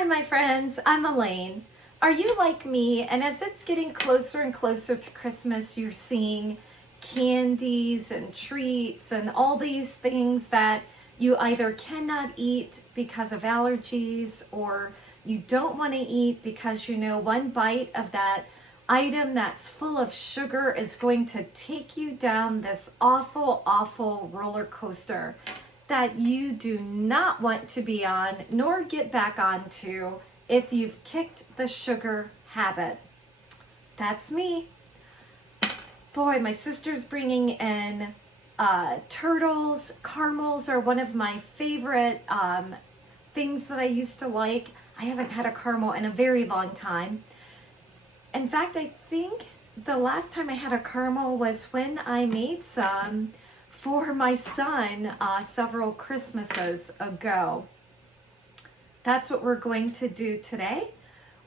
Hi, my friends. I'm Elaine. Are you like me? And as it's getting closer and closer to Christmas, you're seeing candies and treats and all these things that you either cannot eat because of allergies or you don't want to eat because you know one bite of that item that's full of sugar is going to take you down this awful, awful roller coaster that you do not want to be on nor get back onto if you've kicked the sugar habit. That's me. Boy, my sister's bringing in turtles. Caramels are one of my favorite things that I used to like. I haven't had a caramel in a very long time. In fact, I think the last time I had a caramel was when I made some for my son several Christmases ago. That's what we're going to do today.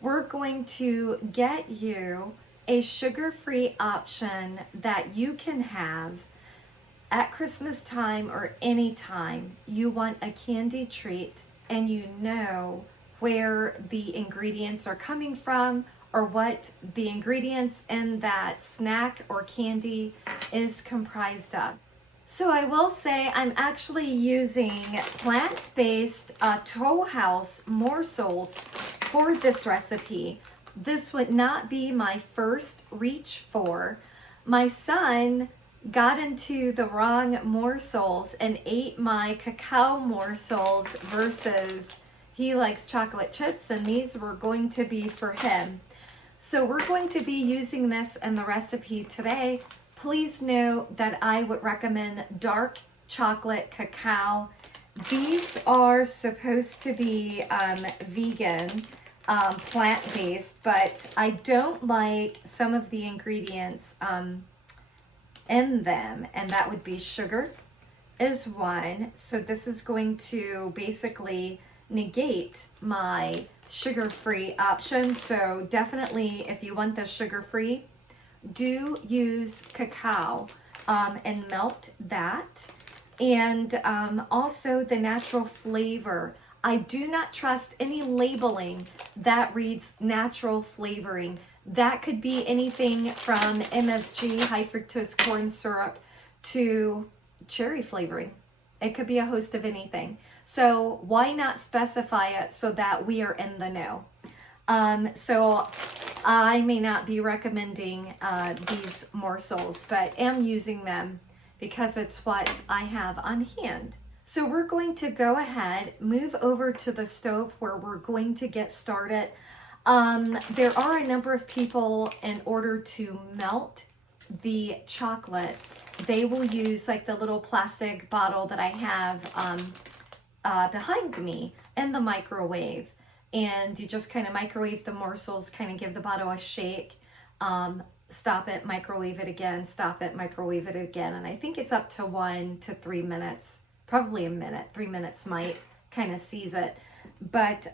We're going to get you a sugar-free option that you can have at Christmas time or any time you want a candy treat and you know where the ingredients are coming from or what the ingredients in that snack or candy is comprised of. So I will say I'm actually using plant-based Toll House morsels for this recipe. This would not be my first reach for. My son got into the wrong morsels and ate my cacao morsels versus he likes chocolate chips, and these were going to be for him. So we're going to be using this in the recipe today. Please note that I would recommend dark chocolate cacao. These are supposed to be vegan, plant-based, but I don't like some of the ingredients in them, and that would be sugar is one. So this is going to basically negate my sugar-free option. So definitely, if you want the sugar-free, do use cacao and melt that. And also the natural flavor. I do not trust any labeling that reads natural flavoring. That could be anything from MSG, high fructose corn syrup, to cherry flavoring. It could be a host of anything. So why not specify it so that we are in the know? So I may not be recommending these morsels, but am using them because it's what I have on hand. So we're going to go ahead, move over to the stove where we're going to get started. There are a number of people, in order to melt the chocolate, they will use like the little plastic bottle that I have behind me in the microwave. And you just kind of microwave the morsels, kind of give the bottle a shake, stop it, microwave it again, stop it, microwave it again. And I think it's up to 1 to 3 minutes, probably a minute. 3 minutes might kind of seize it. But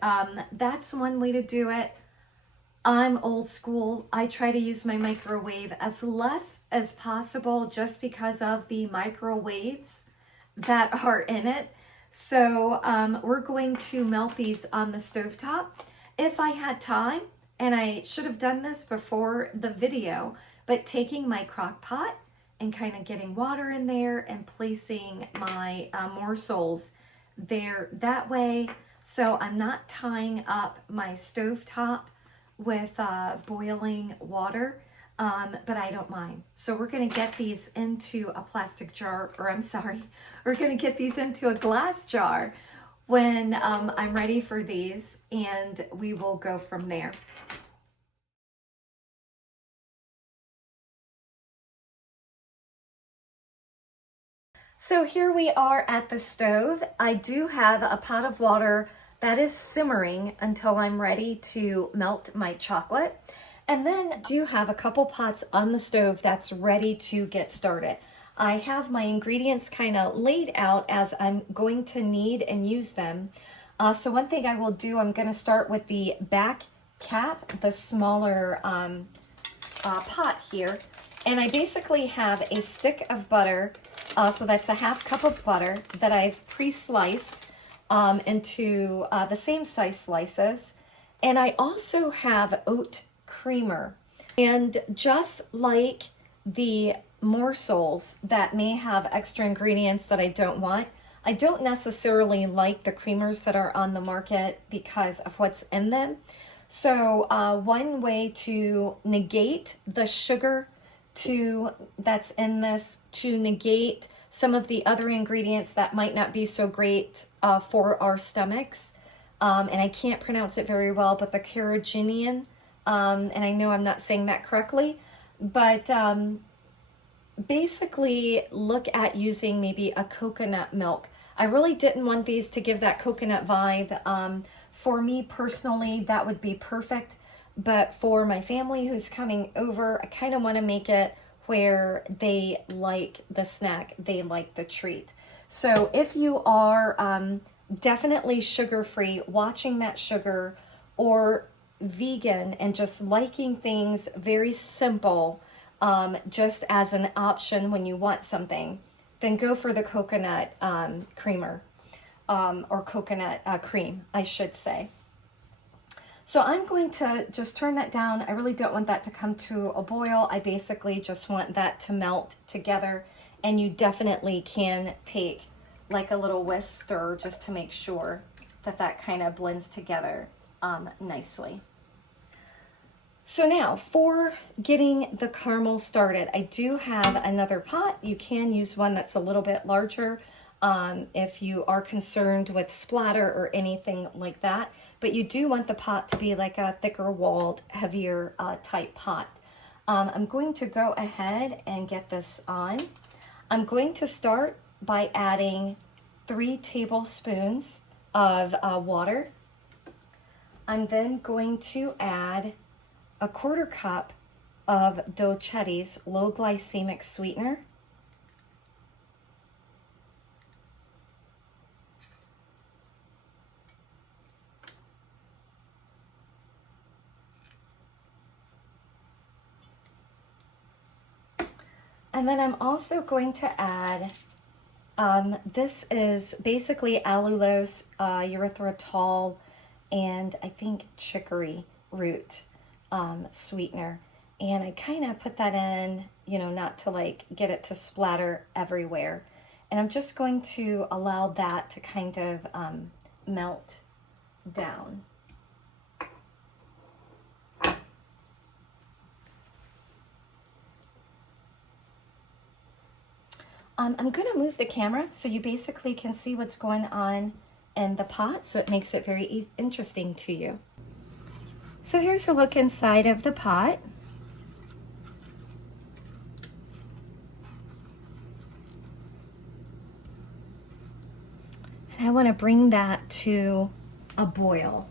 that's one way to do it. I'm old school. I try to use my microwave as less as possible just because of the microwaves that are in it. So we're going to melt these on the stovetop. If I had time, and I should have done this before the video, but taking my crock pot and kind of getting water in there and placing my morsels there that way. So I'm not tying up my stovetop with boiling water, but I don't mind. So we're gonna get these into a plastic jar, or I'm sorry, we're gonna get these into a glass jar when I'm ready for these, and we will go from there. So here we are at the stove. I do have a pot of water that is simmering until I'm ready to melt my chocolate. And then I do have a couple pots on the stove that's ready to get started. I have my ingredients kind of laid out as I'm going to need and use them. So one thing I will do, I'm going to start with the back cap, the smaller pot here. And I basically have a stick of butter, so that's a half cup of butter that I've pre-sliced. into the same size slices. And I also have oat creamer. And just like the morsels that may have extra ingredients that I don't want, I don't necessarily like the creamers that are on the market because of what's in them. So one way to negate the sugar that's in this, to negate some of the other ingredients that might not be so great for our stomachs, and I can't pronounce it very well, but the carrageenan, and I know I'm not saying that correctly, but basically look at using maybe a coconut milk. I really didn't want these to give that coconut vibe. For me personally, that would be perfect. But for my family who's coming over, I kind of want to make it where they like the snack, they like the treat. So if you are definitely sugar-free, watching that sugar, or vegan and just liking things very simple, just as an option when you want something, then go for the coconut creamer, or coconut cream, I should say. So I'm going to just turn that down. I really don't want that to come to a boil. I basically just want that to melt together, and you definitely can take like a little whisk stir just to make sure that that kind of blends together nicely. So now for getting the caramel started, I do have another pot. You can use one that's a little bit larger if you are concerned with splatter or anything like that. But you do want the pot to be like a thicker walled, heavier type pot. I'm going to go ahead and get this on. I'm going to start by adding 3 tablespoons of water. I'm then going to add a 1/4 cup of Dolcetti's low glycemic sweetener. And then I'm also going to add, this is basically allulose, erythritol, and I think chicory root sweetener. And I kind of put that in, not to like get it to splatter everywhere. And I'm just going to allow that to kind of melt down. I'm going to move the camera so you basically can see what's going on in the pot, so it makes it very interesting to you. So here's a look inside of the pot. And I want to bring that to a boil.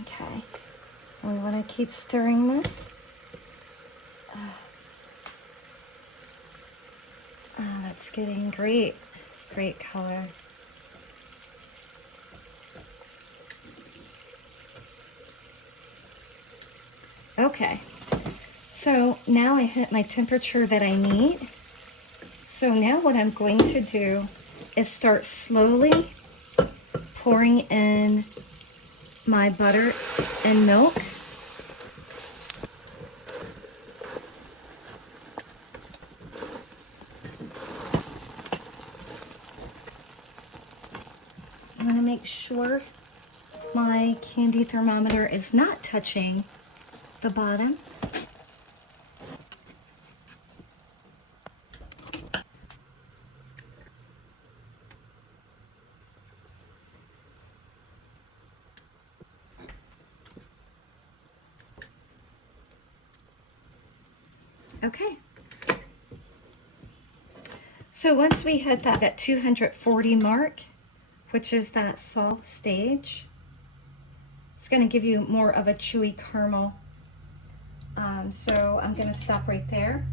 Okay, we want to keep stirring this. That's getting great color. Okay, so now I hit my temperature that I need. So now what I'm going to do is start slowly pouring in my butter and milk. I'm going to make sure my candy thermometer is not touching the bottom. Okay. So once we hit that 240 mark, which is that soft stage, it's going to give you more of a chewy caramel. So I'm going to stop right there.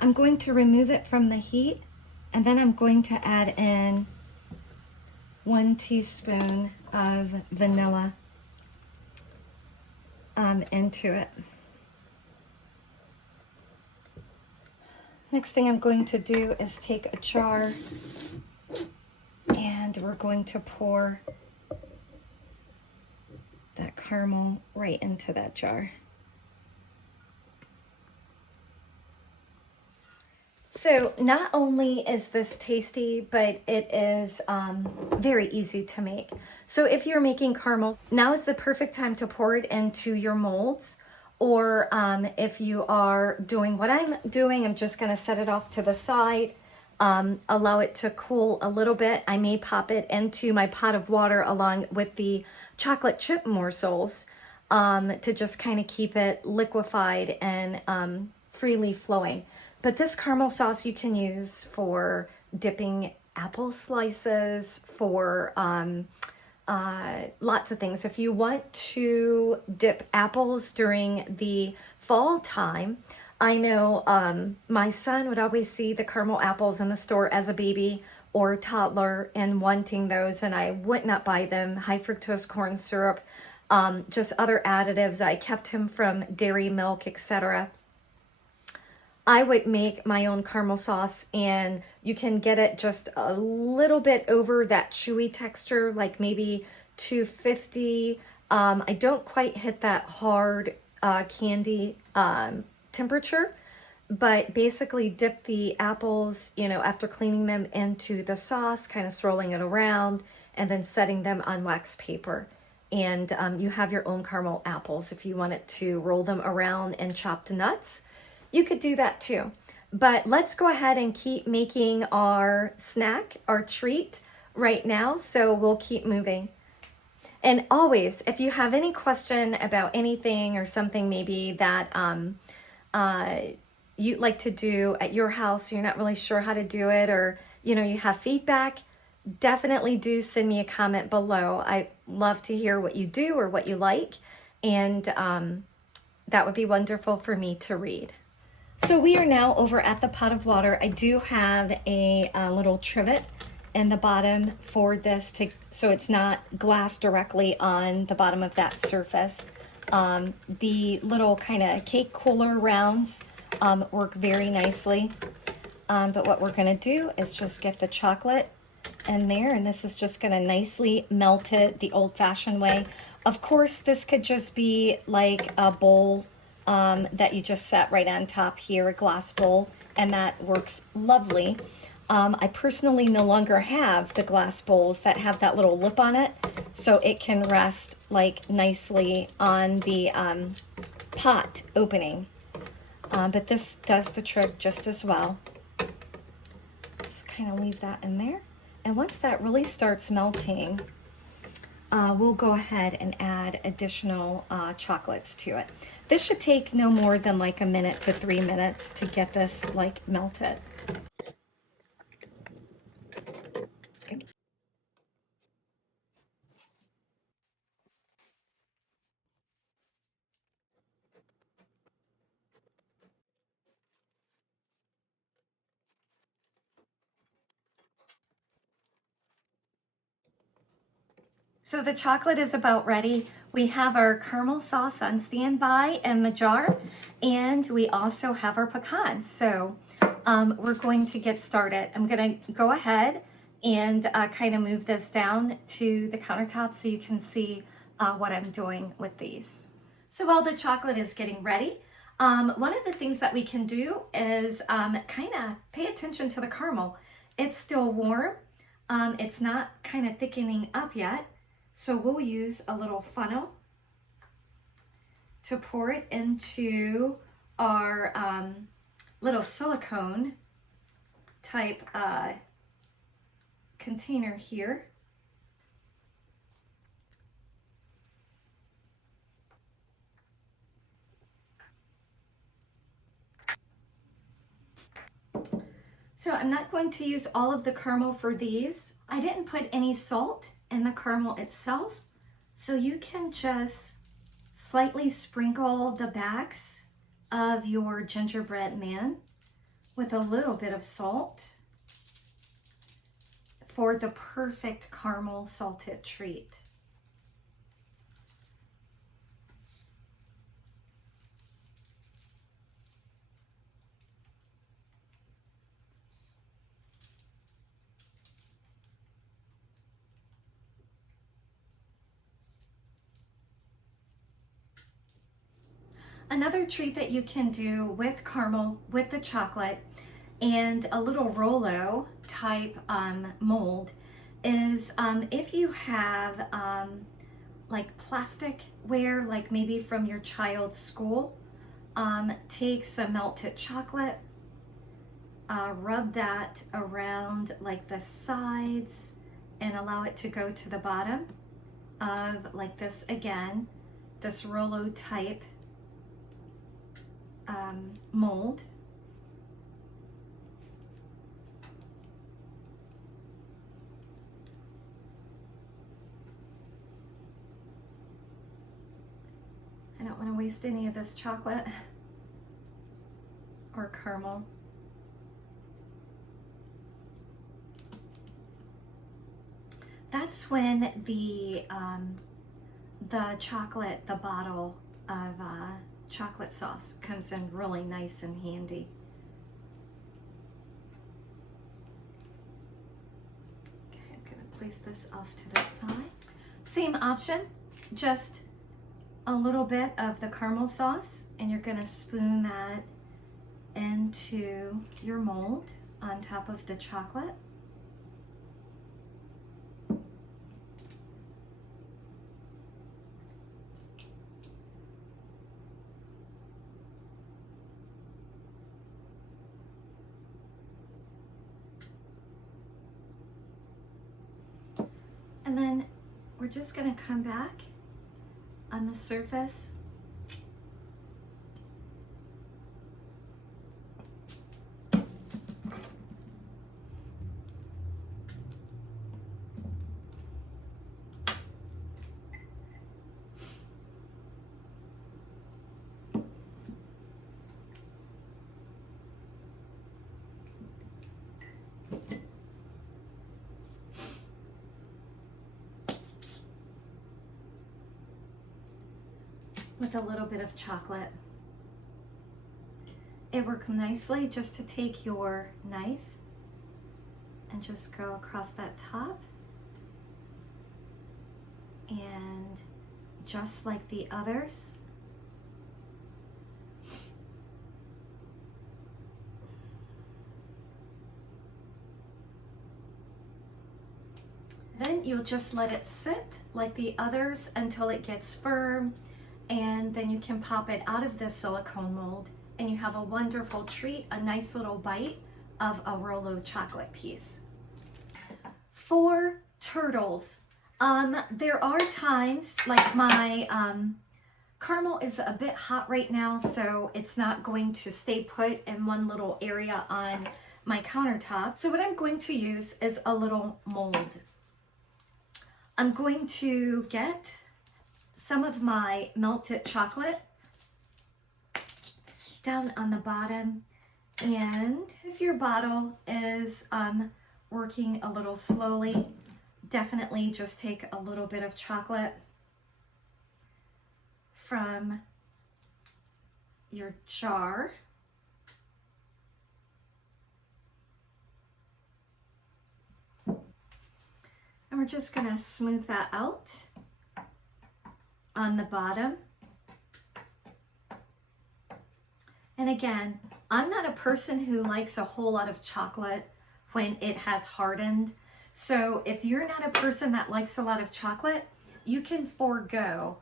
I'm going to remove it from the heat, and then I'm going to add in 1 teaspoon of vanilla into it. Next thing I'm going to do is take a jar, and we're going to pour that caramel right into that jar. So not only is this tasty, but it is very easy to make. So if you're making caramel, now is the perfect time to pour it into your molds. Or if you are doing what I'm doing, I'm just going to set it off to the side, allow it to cool a little bit. I may pop it into my pot of water along with the chocolate chip morsels to just kind of keep it liquefied and freely flowing. But this caramel sauce you can use for dipping apple slices, for lots of things. If you want to dip apples during the fall time, I know my son would always see the caramel apples in the store as a baby or toddler and wanting those, and I would not buy them. High fructose corn syrup, just other additives. I kept him from dairy, milk, etc. I would make my own caramel sauce, and you can get it just a little bit over that chewy texture, like maybe 250. I don't quite hit that hard candy temperature, but basically dip the apples, after cleaning them into the sauce, kind of swirling it around, and then setting them on wax paper. And you have your own caramel apples. If you wanted to roll them around and chopped nuts, you could do that too. But let's go ahead and keep making our snack, our treat right now. So we'll keep moving. And always, if you have any question about anything or something maybe that you'd like to do at your house, you're not really sure how to do it, or you have feedback, definitely do send me a comment below. I love to hear what you do or what you like, and that would be wonderful for me to read. So we are now over at the pot of water. I do have a little trivet in the bottom for this, so it's not glass directly on the bottom of that surface. The little kind of cake cooler rounds work very nicely. But what we're going to do is just get the chocolate in there, and this is just going to nicely melt it the old-fashioned way. Of course, this could just be like a bowl that you just set right on top here, a glass bowl, and that works lovely. I personally no longer have the glass bowls that have that little lip on it, so it can rest like nicely on the pot opening. But this does the trick just as well. Just kind of leave that in there. And once that really starts melting, we'll go ahead and add additional chocolates to it. This should take no more than like 1 minute to 3 minutes to get this like melted. So the chocolate is about ready. We have our caramel sauce on standby in the jar, and we also have our pecans. So we're going to get started. I'm going to go ahead and kind of move this down to the countertop so you can see what I'm doing with these. So while the chocolate is getting ready, one of the things that we can do is kind of pay attention to the caramel. It's still warm. It's not kind of thickening up yet. So we'll use a little funnel to pour it into our little silicone type container here. So I'm not going to use all of the caramel for these. I didn't put any salt in the caramel itself, so you can just slightly sprinkle the backs of your gingerbread man with a little bit of salt for the perfect caramel salted treat. Another treat that you can do with caramel, with the chocolate, and a little Rolo type mold is if you have like plasticware, like maybe from your child's school, take some melted chocolate, rub that around like the sides and allow it to go to the bottom of like this, again, this Rolo type mold. I don't want to waste any of this chocolate or caramel. That's when the chocolate, the bottle of chocolate sauce comes in really nice and handy. Okay, I'm gonna place this off to the side. Same option, just a little bit of the caramel sauce, and you're gonna spoon that into your mold on top of the chocolate. And then we're just gonna come back on the surface with a little bit of chocolate. It works nicely just to take your knife and just go across that top, and just like the others, then you'll just let it sit like the others until it gets firm, and then you can pop it out of the silicone mold and you have a wonderful treat, a nice little bite of a Rolo chocolate piece. For turtles, there are times like my caramel is a bit hot right now, so it's not going to stay put in one little area on my countertop. So what I'm going to use is a little mold. I'm going to get some of my melted chocolate down on the bottom, and if your bottle is working a little slowly, definitely just take a little bit of chocolate from your jar and we're just going to smooth that out on the bottom. And again, I'm not a person who likes a whole lot of chocolate when it has hardened. So if you're not a person that likes a lot of chocolate, you can forego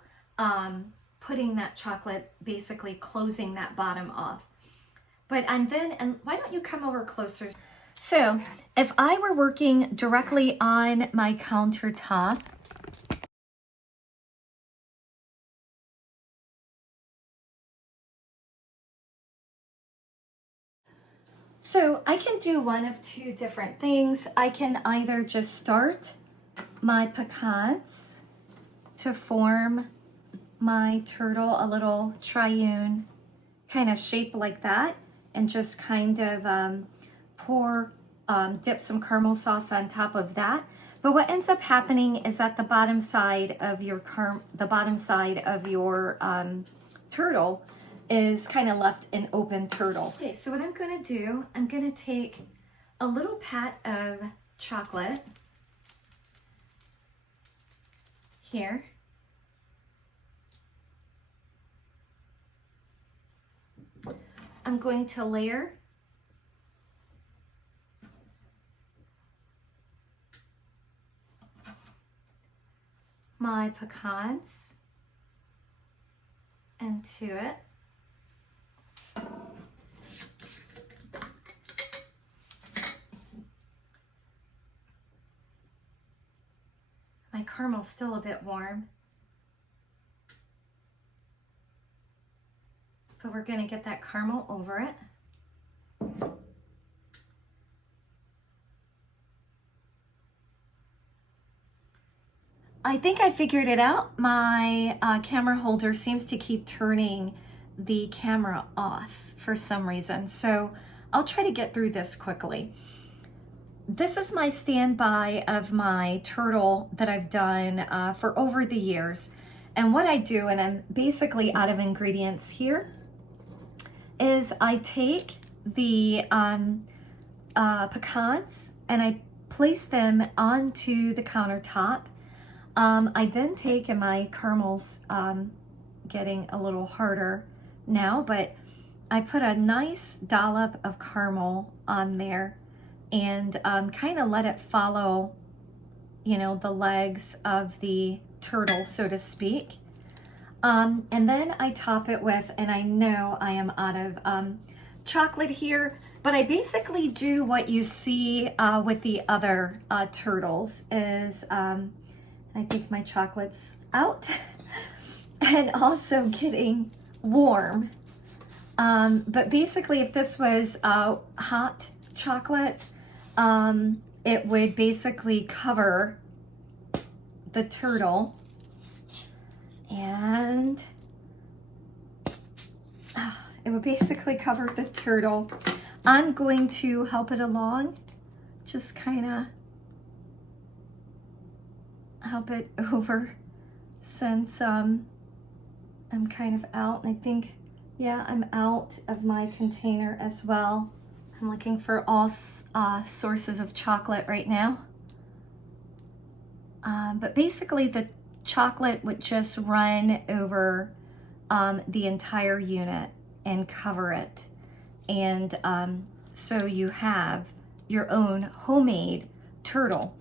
putting that chocolate, basically closing that bottom off. But and why don't you come over closer? So if I were working directly on my countertop, So I can do one of two different things. I can either just start my pecans to form my turtle a little triune kind of shape like that, and just kind of dip some caramel sauce on top of that. But what ends up happening is that the bottom side of your turtle is kind of left an open turtle. Okay, so what I'm gonna do, I'm gonna take a little pat of chocolate here. I'm going to layer my pecans into it. My caramel's still a bit warm, but we're gonna get that caramel over it. I think I figured it out. My camera holder seems to keep turning the camera off for some reason. So I'll try to get through this quickly. This is my standby of my turtle that I've done for over the years. And what I do, and I'm basically out of ingredients here, is I take the pecans and I place them onto the countertop. I then take, and my caramel's getting a little harder now, but I put a nice dollop of caramel on there and kind of let it follow, you know, the legs of the turtle, so to speak. And then I top it with, and I know I am out of chocolate here, but I basically do what you see with the other turtles is, I think my chocolate's out and also getting warm. But basically, if this was hot chocolate, it would basically cover the turtle, and it would basically cover the turtle. I'm going to help it along, just kind of help it over, since I'm kind of out. And I think, yeah, I'm out of my container as well. I'm looking for all sources of chocolate right now. But basically the chocolate would just run over the entire unit and cover it. And so you have your own homemade turtle.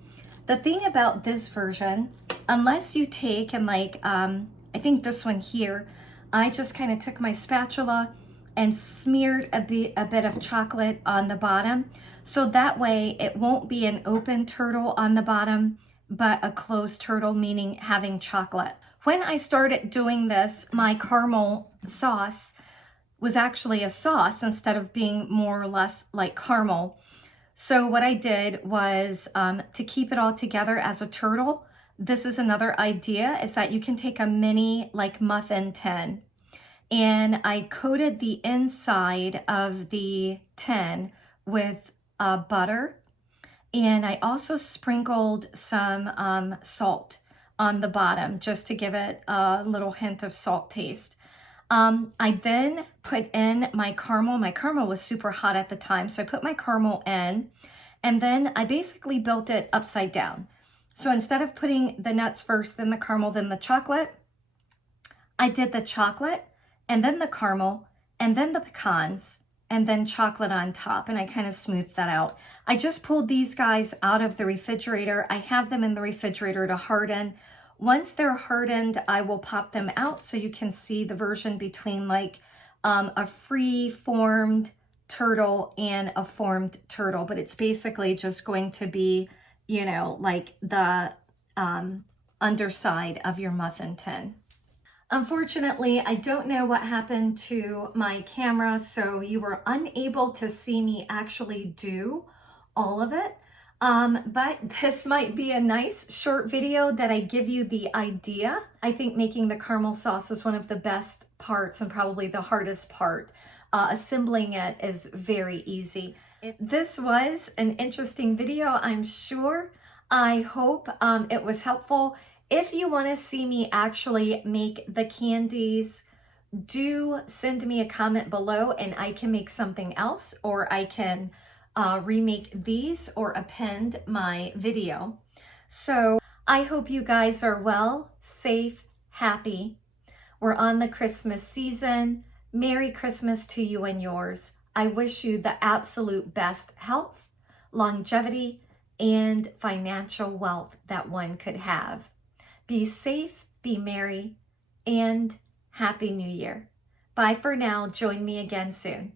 The thing about this version, unless you take and like, I think this one here, I just kind of took my spatula and smeared a bit of chocolate on the bottom. So that way it won't be an open turtle on the bottom, but a closed turtle, meaning having chocolate. When I started doing this, my caramel sauce was actually a sauce instead of being more or less like caramel. So what I did was to keep it all together as a turtle, this is another idea, is that you can take a mini like muffin tin, and I coated the inside of the tin with butter, and I also sprinkled some salt on the bottom just to give it a little hint of salt taste. I then put in my caramel. My caramel was super hot at the time, so I put my caramel in, and then I basically built it upside down. So instead of putting the nuts first, then the caramel, then the chocolate, I did the chocolate, and then the caramel, and then the pecans, and then chocolate on top, and I kind of smoothed that out. I just pulled these guys out of the refrigerator. I have them in the refrigerator to harden. Once they're hardened, I will pop them out so you can see the version between like a free-formed turtle and a formed turtle, but it's basically just going to be, you know, like the underside of your muffin tin. Unfortunately, I don't know what happened to my camera, so you were unable to see me actually do all of it. But this might be a nice short video that I give you the idea. I think making the caramel sauce is one of the best parts and probably the hardest part. Assembling it is very easy. This was an interesting video, I'm sure. I hope it was helpful. If you want to see me actually make the candies, do send me a comment below and I can make something else, or I can remake these or append my video. So I hope you guys are well, safe, happy. We're on the Christmas season. Merry Christmas to you and yours. I wish you the absolute best health, longevity, and financial wealth that one could have. Be safe, be merry, and Happy New Year. Bye for now. Join me again soon.